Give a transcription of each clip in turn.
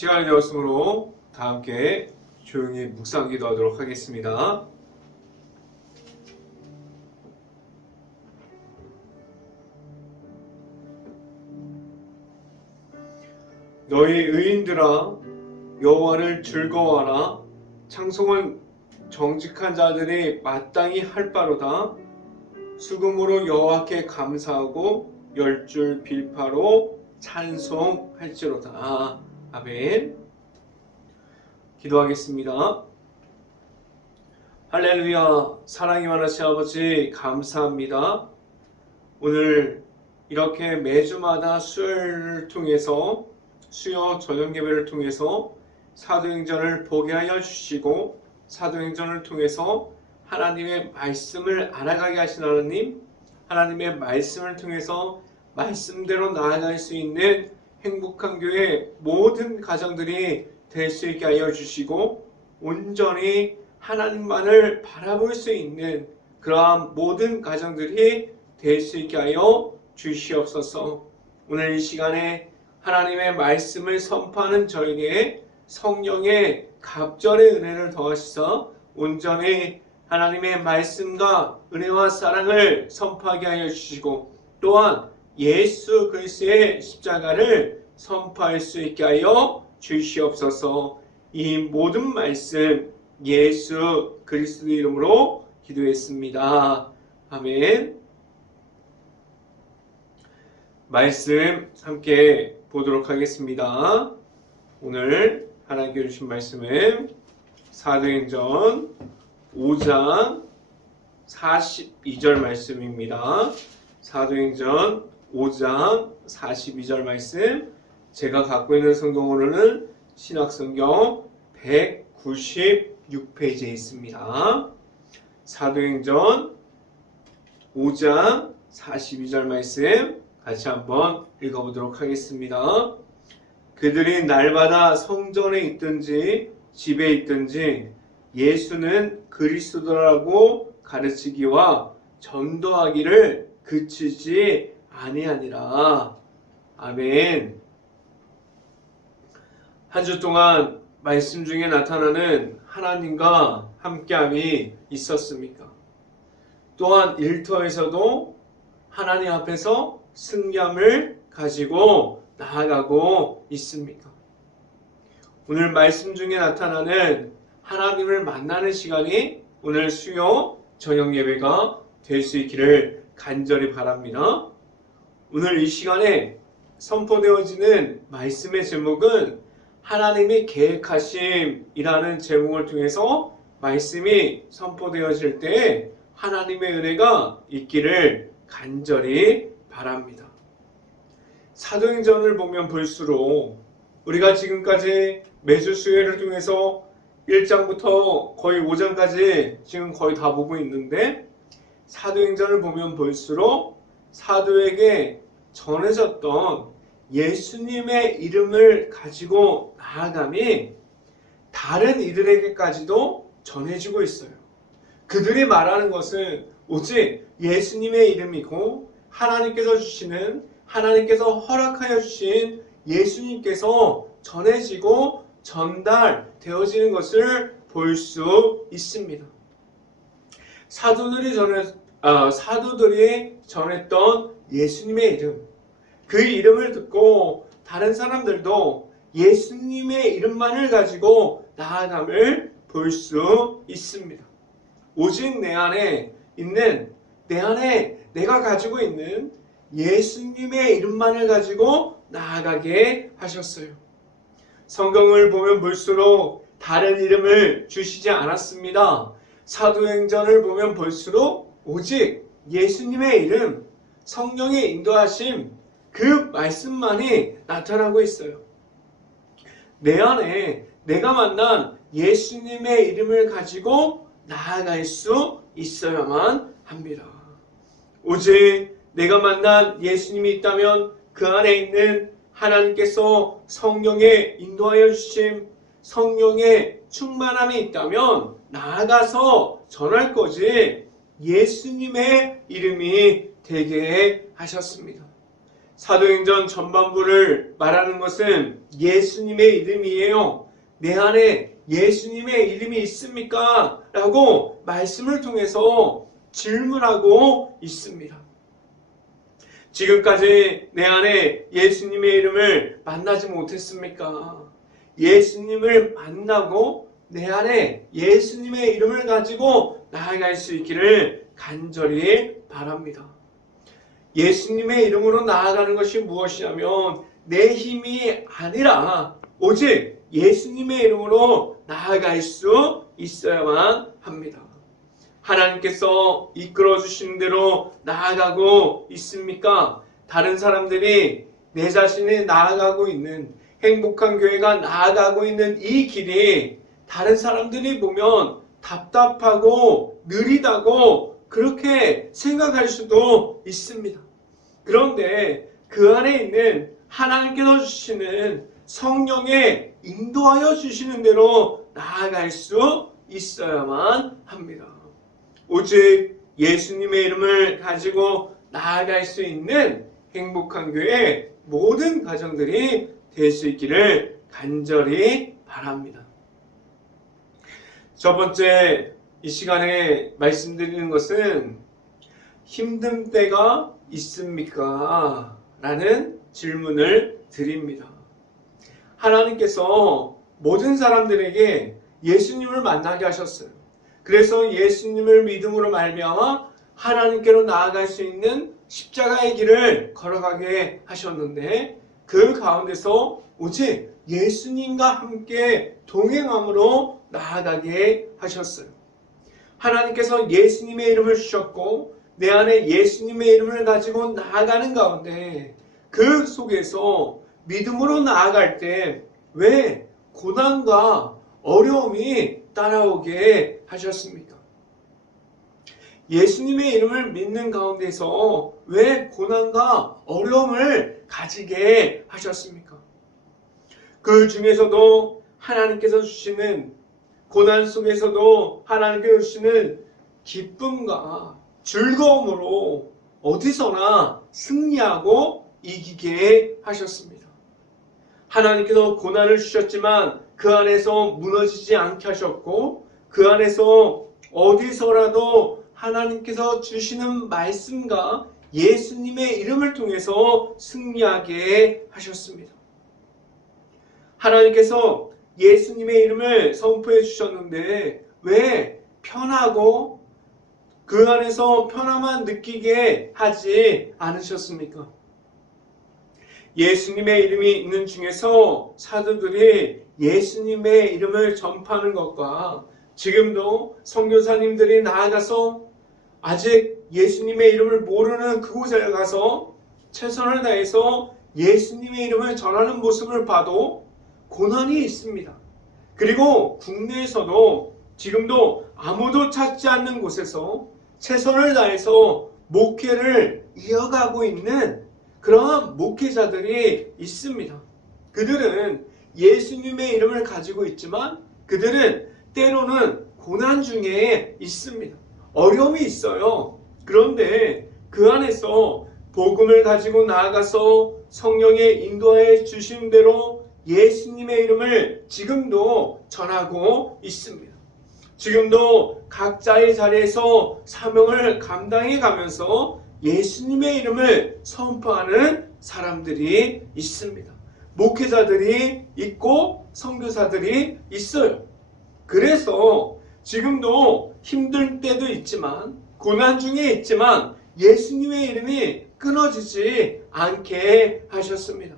시간이 되었으므로 다 함께 조용히 묵상 기도하도록 하겠습니다. 너희 의인들아 여호와를 즐거워하라. 찬송은 정직한 자들이 마땅히 할 바로다. 수금으로 여호와께 감사하고 열줄 빌파로 찬송할지로다. 아멘. 기도하겠습니다. 할렐루야. 사랑이 많으신 아버지 감사합니다. 오늘 이렇게 매주마다 수요일을 통해서 수요 저녁 예배를 통해서 사도행전을 보게 하여 주시고 사도행전을 통해서 하나님의 말씀을 알아가게 하신 하나님, 하나님의 말씀을 통해서 말씀대로 나아갈 수 있는 행복한 교회 모든 가정들이 될 수 있게 하여 주시고 온전히 하나님만을 바라볼 수 있는 그러한 모든 가정들이 될 수 있게 하여 주시옵소서. 오늘 이 시간에 하나님의 말씀을 선포하는 저에게 성령의 갑절의 은혜를 더하시사 온전히 하나님의 말씀과 은혜와 사랑을 선포하게 하여 주시고 또한 예수 그리스도의 십자가를 선포할 수 있게 하여 주시옵소서. 이 모든 말씀 예수 그리스도 이름으로 기도했습니다. 아멘. 말씀 함께 보도록 하겠습니다. 오늘 하나님께 주신 말씀은 사도행전 5장 42절 말씀입니다. 사도행전 5장 42절 말씀, 제가 갖고 있는 성경으로는 신약성경 196페이지에 있습니다. 사도행전 5장 42절 말씀 같이 한번 읽어보도록 하겠습니다. 그들이 날마다 성전에 있든지 집에 있든지 예수는 그리스도라고 가르치기와 전도하기를 그치지 아니하니라. 아멘. 한 주 동안 말씀 중에 나타나는 하나님과 함께함이 있었습니까? 또한 일터에서도 하나님 앞에서 승리함을 가지고 나아가고 있습니까? 오늘 말씀 중에 나타나는 하나님을 만나는 시간이 오늘 수요 저녁 예배가 될 수 있기를 간절히 바랍니다. 오늘 이 시간에 선포되어지는 말씀의 제목은 하나님이 계획하심이라는 제목을 통해서 말씀이 선포되어질 때 하나님의 은혜가 있기를 간절히 바랍니다. 사도행전을 보면 볼수록 우리가 지금까지 매주 수요일을 통해서 1장부터 거의 5장까지 지금 거의 다 보고 있는데 사도행전을 보면 볼수록 사도에게 전해졌던 예수님의 이름을 가지고 나아감이 다른 이들에게까지도 전해지고 있어요. 그들이 말하는 것은 오직 예수님의 이름이고 하나님께서 주시는, 하나님께서 허락하여 주신 예수님께서 전해지고 전달되어지는 것을 볼 수 있습니다. 사도들이 전했던 예수님의 이름, 그 이름을 듣고 다른 사람들도 예수님의 이름만을 가지고 나아감을 볼 수 있습니다. 오직 내 안에 내가 가지고 있는 예수님의 이름만을 가지고 나아가게 하셨어요. 성경을 보면 볼수록 다른 이름을 주시지 않았습니다. 사도행전을 보면 볼수록 오직 예수님의 이름, 성령의 인도하심, 그 말씀만이 나타나고 있어요. 내 안에 내가 만난 예수님의 이름을 가지고 나아갈 수 있어야만 합니다. 오직 내가 만난 예수님이 있다면 그 안에 있는 하나님께서 성령에 인도하여 주심, 성령의 충만함이 있다면 나아가서 전할 거지 예수님의 이름이 되게 하셨습니다. 사도행전 전반부를 말하는 것은 예수님의 이름이에요. 내 안에 예수님의 이름이 있습니까? 라고 말씀을 통해서 질문하고 있습니다. 지금까지 내 안에 예수님의 이름을 만나지 못했습니까? 예수님을 만나고 내 안에 예수님의 이름을 가지고 나아갈 수 있기를 간절히 바랍니다. 예수님의 이름으로 나아가는 것이 무엇이냐면 내 힘이 아니라 오직 예수님의 이름으로 나아갈 수 있어야만 합니다. 하나님께서 이끌어 주신 대로 나아가고 있습니까? 다른 사람들이 내 자신이 나아가고 있는 행복한 교회가 나아가고 있는 이 길이 다른 사람들이 보면 답답하고 느리다고 그렇게 생각할 수도 있습니다. 그런데 그 안에 있는 하나님께서 주시는 성령에 인도하여 주시는 대로 나아갈 수 있어야만 합니다. 오직 예수님의 이름을 가지고 나아갈 수 있는 행복한 교회 모든 가정들이 될 수 있기를 간절히 바랍니다. 첫 번째 이 시간에 말씀드리는 것은 힘든 때가 있습니까? 라는 질문을 드립니다. 하나님께서 모든 사람들에게 예수님을 만나게 하셨어요. 그래서 예수님을 믿음으로 말미암아 하나님께로 나아갈 수 있는 십자가의 길을 걸어가게 하셨는데 그 가운데서 오직 예수님과 함께 동행함으로 나아가게 하셨어요. 하나님께서 예수님의 이름을 주셨고 내 안에 예수님의 이름을 가지고 나아가는 가운데 그 속에서 믿음으로 나아갈 때 왜 고난과 어려움이 따라오게 하셨습니까? 예수님의 이름을 믿는 가운데서 왜 고난과 어려움을 가지게 하셨습니까? 그 중에서도 하나님께서 주시는 고난 속에서도 하나님께서 주시는 기쁨과 즐거움으로 어디서나 승리하고 이기게 하셨습니다. 하나님께서 고난을 주셨지만 그 안에서 무너지지 않게 하셨고 그 안에서 어디서라도 하나님께서 주시는 말씀과 예수님의 이름을 통해서 승리하게 하셨습니다. 하나님께서 예수님의 이름을 선포해 주셨는데 왜 편하고 그 안에서 편함만 느끼게 하지 않으셨습니까? 예수님의 이름이 있는 중에서 사도들이 예수님의 이름을 전파하는 것과 지금도 선교사님들이 나아가서 아직 예수님의 이름을 모르는 그곳에 가서 최선을 다해서 예수님의 이름을 전하는 모습을 봐도 고난이 있습니다. 그리고 국내에서도 지금도 아무도 찾지 않는 곳에서 최선을 다해서 목회를 이어가고 있는 그러한 목회자들이 있습니다. 그들은 예수님의 이름을 가지고 있지만 그들은 때로는 고난 중에 있습니다. 어려움이 있어요. 그런데 그 안에서 복음을 가지고 나아가서 성령의 인도하여 주신 대로 예수님의 이름을 지금도 전하고 있습니다. 지금도 각자의 자리에서 사명을 감당해 가면서 예수님의 이름을 선포하는 사람들이 있습니다. 목회자들이 있고 선교사들이 있어요. 그래서 지금도 힘들 때도 있지만 고난 중에 있지만 예수님의 이름이 끊어지지 않게 하셨습니다.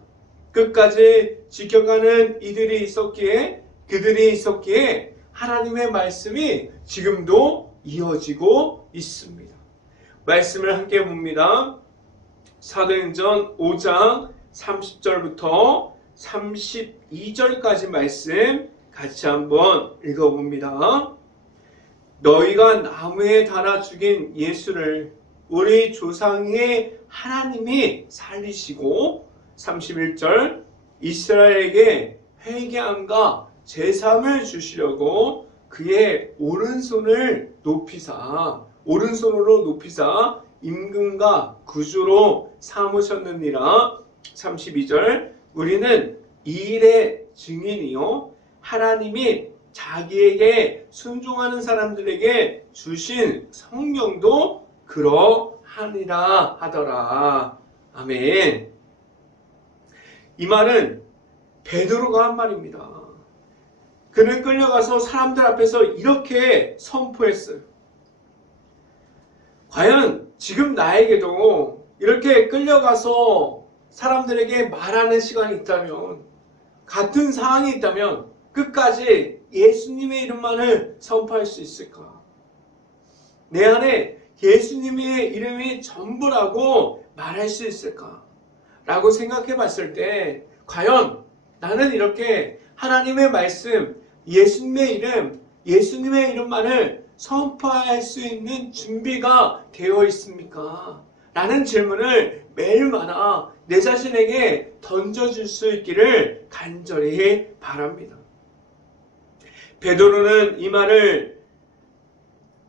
끝까지 지켜가는 이들이 있었기에 그들이 있었기에 하나님의 말씀이 지금도 이어지고 있습니다. 말씀을 함께 봅니다. 사도행전 5장 30절부터 32절까지 말씀 같이 한번 읽어봅니다. 너희가 나무에 달아 죽인 예수를 우리 조상의 하나님이 살리시고 31절 이스라엘에게 회개함과 제사함을 주시려고 그의 오른손으로 높이사 임금과 구주로 삼으셨느니라. 32절 우리는 이 일의 증인이요 하나님이 자기에게 순종하는 사람들에게 주신 성령도 그러하니라 하더라. 아멘. 이 말은 베드로가 한 말입니다. 그는 끌려가서 사람들 앞에서 이렇게 선포했어요. 과연 지금 나에게도 이렇게 끌려가서 사람들에게 말하는 시간이 있다면, 같은 상황이 있다면 끝까지 예수님의 이름만을 선포할 수 있을까? 내 안에 예수님의 이름이 전부라고 말할 수 있을까? 라고 생각해 봤을 때 과연 나는 이렇게 하나님의 말씀, 예수님의 이름, 예수님의 이름만을 선포할 수 있는 준비가 되어 있습니까? 라는 질문을 매일마다 내 자신에게 던져줄 수 있기를 간절히 바랍니다. 베드로는 이 말을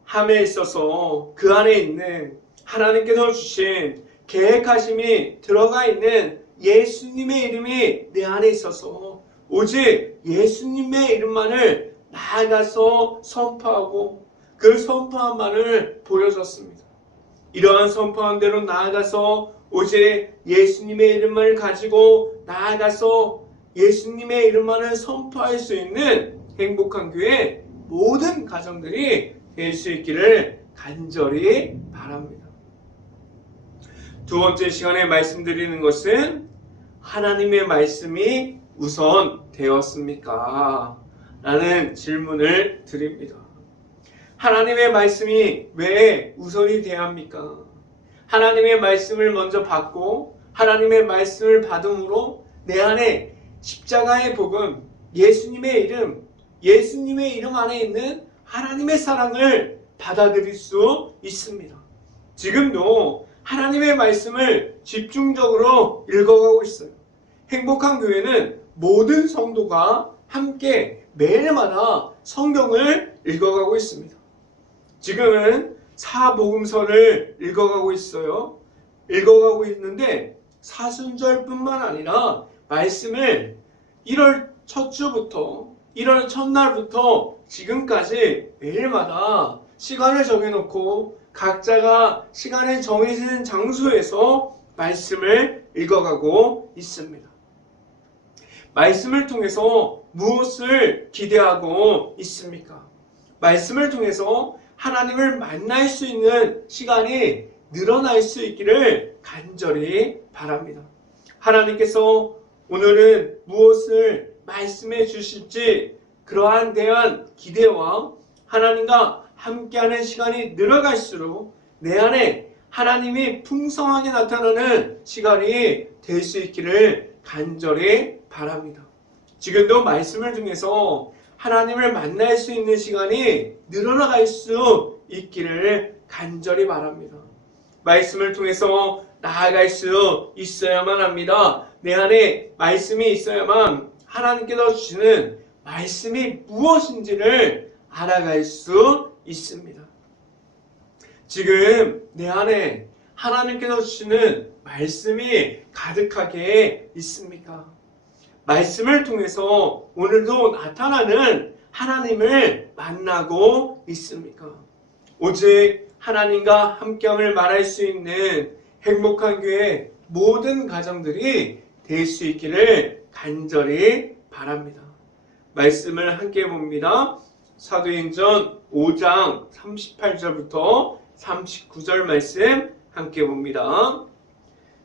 함에 있어서 그 안에 있는 하나님께서 주신 계획하심이 들어가 있는 예수님의 이름이 내 안에 있어서 오직 예수님의 이름만을 나아가서 선포하고 그 선포한 말을 보여줬습니다. 이러한 선포한 대로 나아가서 오직 예수님의 이름을 가지고 나아가서 예수님의 이름만을 선포할 수 있는 행복한 교회 모든 가정들이 될 수 있기를 간절히 바랍니다. 두 번째 시간에 말씀드리는 것은 하나님의 말씀이 우선 되었습니까? 라는 질문을 드립니다. 하나님의 말씀이 왜 우선이 되어야 합니까? 하나님의 말씀을 먼저 받고 하나님의 말씀을 받음으로 내 안에 십자가의 복음, 예수님의 이름 안에 있는 하나님의 사랑을 받아들일 수 있습니다. 지금도 하나님의 말씀을 집중적으로 읽어가고 있어요. 행복한 교회는 모든 성도가 함께 매일마다 성경을 읽어가고 있습니다. 지금은 사복음서를 읽어가고 있어요. 읽어가고 있는데 사순절뿐만 아니라 말씀을 1월 첫 주부터 1월 첫날부터 지금까지 매일마다 시간을 정해놓고 각자가 시간에 정해진 장소에서 말씀을 읽어가고 있습니다. 말씀을 통해서 무엇을 기대하고 있습니까? 말씀을 통해서 하나님을 만날 수 있는 시간이 늘어날 수 있기를 간절히 바랍니다. 하나님께서 오늘은 무엇을 말씀해 주실지 그러한 대한 기대와 하나님과 함께하는 시간이 늘어갈수록 내 안에 하나님이 풍성하게 나타나는 시간이 될 수 있기를 간절히 바랍니다. 지금도 말씀을 통해서 하나님을 만날 수 있는 시간이 늘어나갈 수 있기를 간절히 바랍니다. 말씀을 통해서 나아갈 수 있어야만 합니다. 내 안에 말씀이 있어야만 하나님께서 주시는 말씀이 무엇인지를 알아갈 수 있습니다. 지금 내 안에 하나님께서 주시는 말씀이 가득하게 있습니까? 말씀을 통해서 오늘도 나타나는 하나님을 만나고 있습니까? 오직 하나님과 함께함을 말할 수 있는 행복한 교회 모든 가정들이 될 수 있기를 간절히 바랍니다. 말씀을 함께 봅니다. 사도행전 5장 38절부터 39절 말씀 함께 봅니다.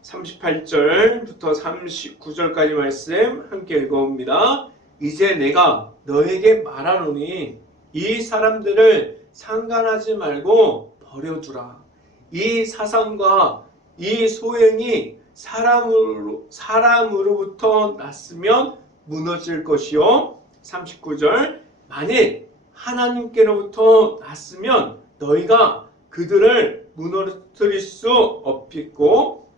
38절부터 39절까지 말씀 함께 읽어봅니다. 이제 내가 너에게 말하노니 이 사람들을 상관하지 말고 버려두라. 이 사상과 이 소행이 사람으로부터 났으면 무너질 것이요. 39절 만일 하나님께로부터 났으면 너희가 그들을 무너뜨릴 수 없겠고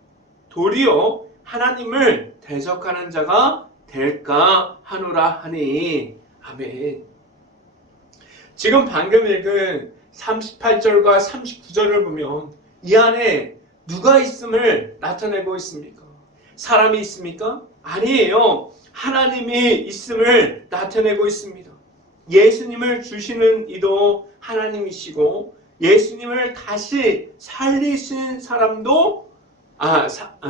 도리어 하나님을 대적하는 자가 될까 하노라 하니. 아멘. 지금 방금 읽은 38절과 39절을 보면 이 안에 누가 있음을 나타내고 있습니까? 사람이 있습니까? 아니에요. 하나님이 있음을 나타내고 있습니다. 예수님을 주시는 이도 하나님이시고 예수님을 다시 살리신 사람도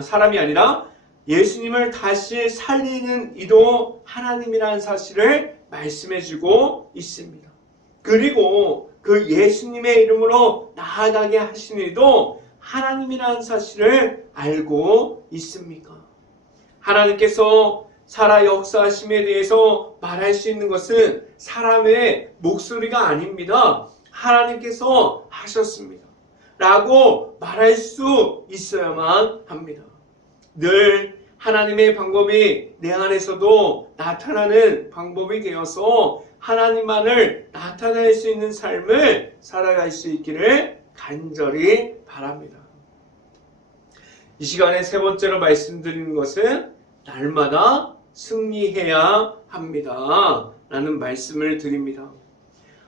사람이 아니라 예수님을 다시 살리는 이도 하나님이라는 사실을 말씀해주고 있습니다. 그리고 그 예수님의 이름으로 나아가게 하시는 이도 하나님이라는 사실을 알고 있습니까? 하나님께서 살아 역사하심에 대해서 말할 수 있는 것은 사람의 목소리가 아닙니다. 하나님께서 하셨습니다. 라고 말할 수 있어야만 합니다. 늘 하나님의 방법이 내 안에서도 나타나는 방법이 되어서 하나님만을 나타낼 수 있는 삶을 살아갈 수 있기를 간절히 바랍니다. 이 시간에 세 번째로 말씀드리는 것은 날마다 승리해야 합니다. 라는 말씀을 드립니다.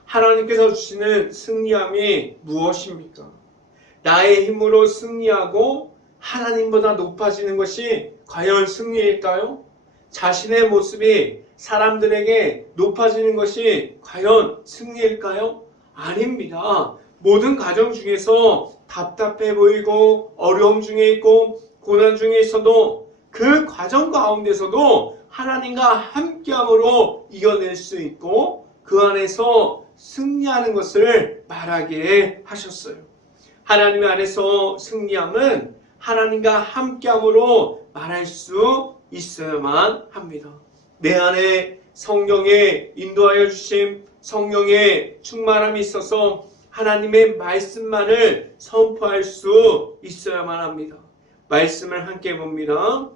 하나님께서 주시는 승리함이 무엇입니까? 나의 힘으로 승리하고 하나님보다 높아지는 것이 과연 승리일까요? 자신의 모습이 사람들에게 높아지는 것이 과연 승리일까요? 아닙니다. 모든 과정 중에서 답답해 보이고 어려움 중에 있고 고난 중에 있어도 그 과정 가운데서도 하나님과 함께함으로 이겨낼 수 있고 그 안에서 승리하는 것을 말하게 하셨어요. 하나님 안에서 승리함은 하나님과 함께함으로 말할 수 있어야만 합니다. 내 안에 성령의 인도하여 주심, 성령의 충만함이 있어서 하나님의 말씀만을 선포할 수 있어야만 합니다. 말씀을 함께 봅니다.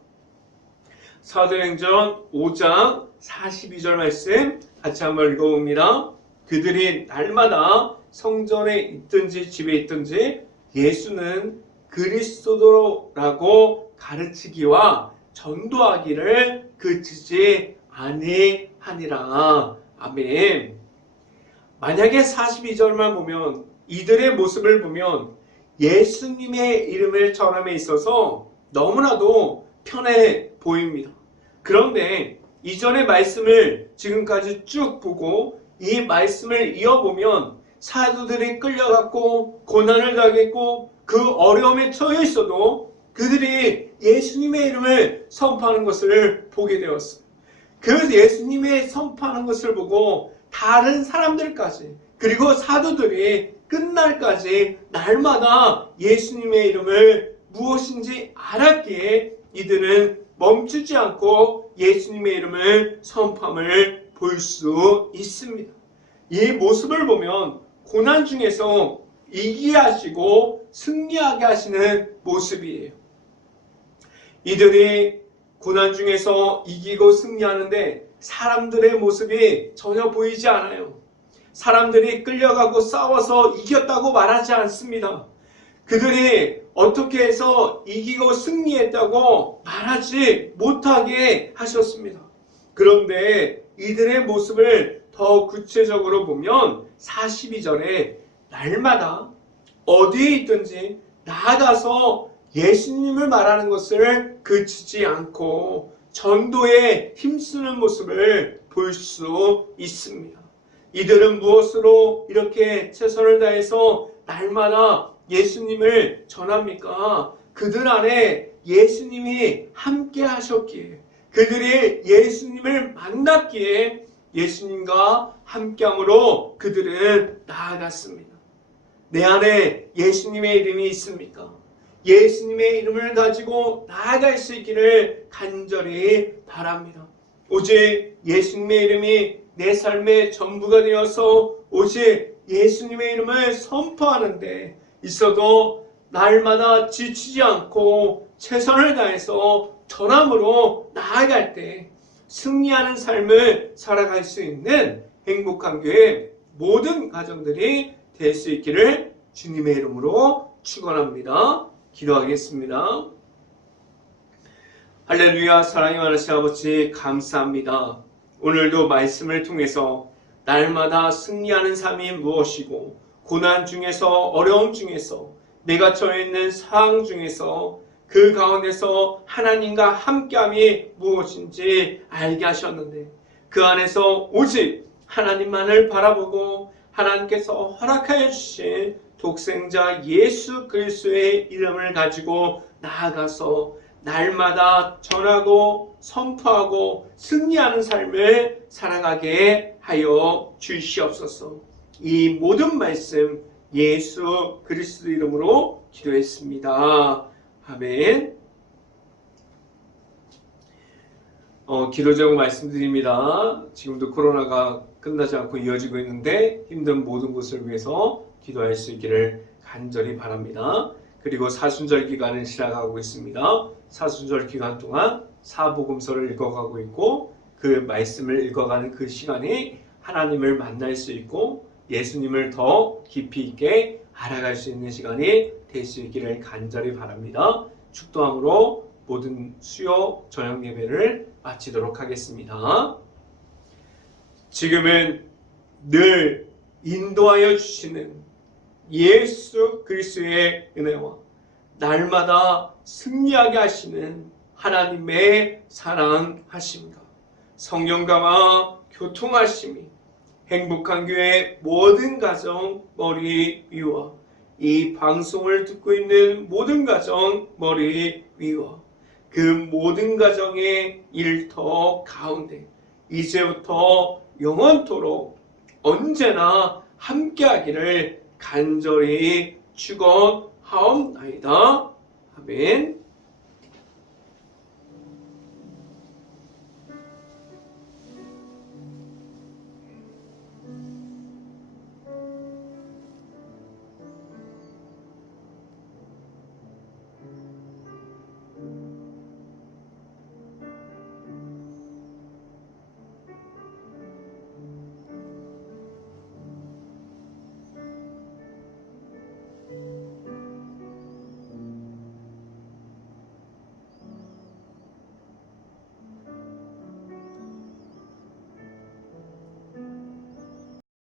사도행전 5장 42절 말씀 같이 한번 읽어봅니다. 그들이 날마다 성전에 있든지 집에 있든지 예수는 그리스도라고 가르치기와 전도하기를 그치지 아니하니라. 아멘. 만약에 42절만 보면 이들의 모습을 보면 예수님의 이름을 전함에 있어서 너무나도 편해 보입니다. 그런데 이전의 말씀을 지금까지 쭉 보고 이 말씀을 이어보면 사도들이 끌려갔고 고난을 당했고 그 어려움에 처해 있어도 그들이 예수님의 이름을 선포하는 것을 보게 되었어요. 그 예수님의 선포하는 것을 보고 다른 사람들까지 그리고 사도들이 끝날까지 날마다 예수님의 이름을 무엇인지 알았기에 이들은 멈추지 않고 예수님의 이름을 선포함을 볼 수 있습니다. 이 모습을 보면 고난 중에서 이기게 하시고 승리하게 하시는 모습이에요. 이들이 고난 중에서 이기고 승리하는데 사람들의 모습이 전혀 보이지 않아요. 사람들이 끌려가고 싸워서 이겼다고 말하지 않습니다. 그들이 어떻게 해서 이기고 승리했다고 말하지 못하게 하셨습니다. 그런데 이들의 모습을 더 구체적으로 보면 42절에 날마다 어디에 있든지 나아가서 예수님을 말하는 것을 그치지 않고 전도에 힘쓰는 모습을 볼 수 있습니다. 이들은 무엇으로 이렇게 최선을 다해서 날마다 예수님을 전합니까? 그들 안에 예수님이 함께 하셨기에 그들이 예수님을 만났기에 예수님과 함께함으로 그들은 나아갔습니다. 내 안에 예수님의 이름이 있습니까? 예수님의 이름을 가지고 나아갈 수 있기를 간절히 바랍니다. 오직 예수님의 이름이 내 삶의 전부가 되어서 오직 예수님의 이름을 선포하는 데 있어도 날마다 지치지 않고 최선을 다해서 전함으로 나아갈 때 승리하는 삶을 살아갈 수 있는 행복한 교회 모든 가정들이 될 수 있기를 주님의 이름으로 축원합니다. 기도하겠습니다. 할렐루야. 사랑이 많으신 아버지 감사합니다. 오늘도 말씀을 통해서 날마다 승리하는 삶이 무엇이고 고난 중에서 어려움 중에서 내가 처해 있는 상황 중에서 그 가운데서 하나님과 함께함이 무엇인지 알게 하셨는데 그 안에서 오직 하나님만을 바라보고 하나님께서 허락하여 주신 독생자 예수 그리스도의 이름을 가지고 나아가서 날마다 전하고 선포하고 승리하는 삶을 살아가게 하여 주시옵소서. 이 모든 말씀 예수 그리스도 이름으로 기도했습니다. 아멘. 기도 제목 말씀드립니다. 지금도 코로나가 끝나지 않고 이어지고 있는데 힘든 모든 곳을 위해서 기도할 수 있기를 간절히 바랍니다. 그리고 사순절 기간을 지나가고 있습니다. 사순절 기간 동안 사복음서를 읽어가고 있고 그 말씀을 읽어가는 그 시간이 하나님을 만날 수 있고 예수님을 더 깊이 있게 알아갈 수 있는 시간이 될 수 있기를 간절히 바랍니다. 축도함으로 모든 수요 저녁 예배를 마치도록 하겠습니다. 지금은 늘 인도하여 주시는 예수 그리스도의 은혜와 날마다 승리하게 하시는 하나님의 사랑하심과 성령과와 교통하심이 행복한 교회 모든 가정 머리 위와 이 방송을 듣고 있는 모든 가정 머리 위와 그 모든 가정의 일터 가운데 이제부터 영원토록 언제나 함께하기를 간절히 축원하옵나이다. 아멘.